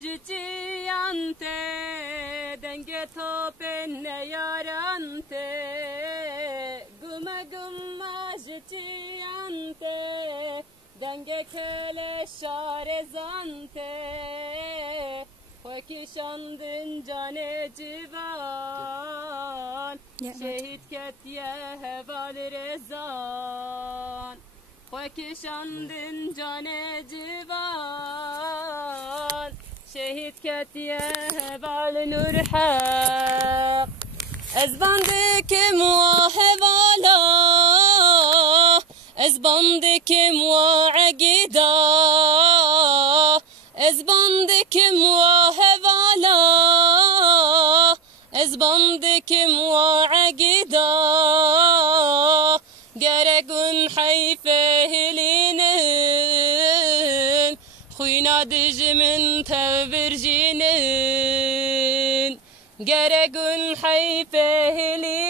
Ciciyante, denge topenne yarante, guma ciciyante, denge kele şarezante, hoki şandın cane civan, şehit ketiye heval rezan, hoki şandın cane civan, شهيد كاتيا بالنور حق أزبندك مواهبالا أزبندك مواعقدا أزبندك مواهبالا أزبندك مواعقدا قرقن حيفه لينن خوينا دجمن تبرجينن قرقن حيفه لينن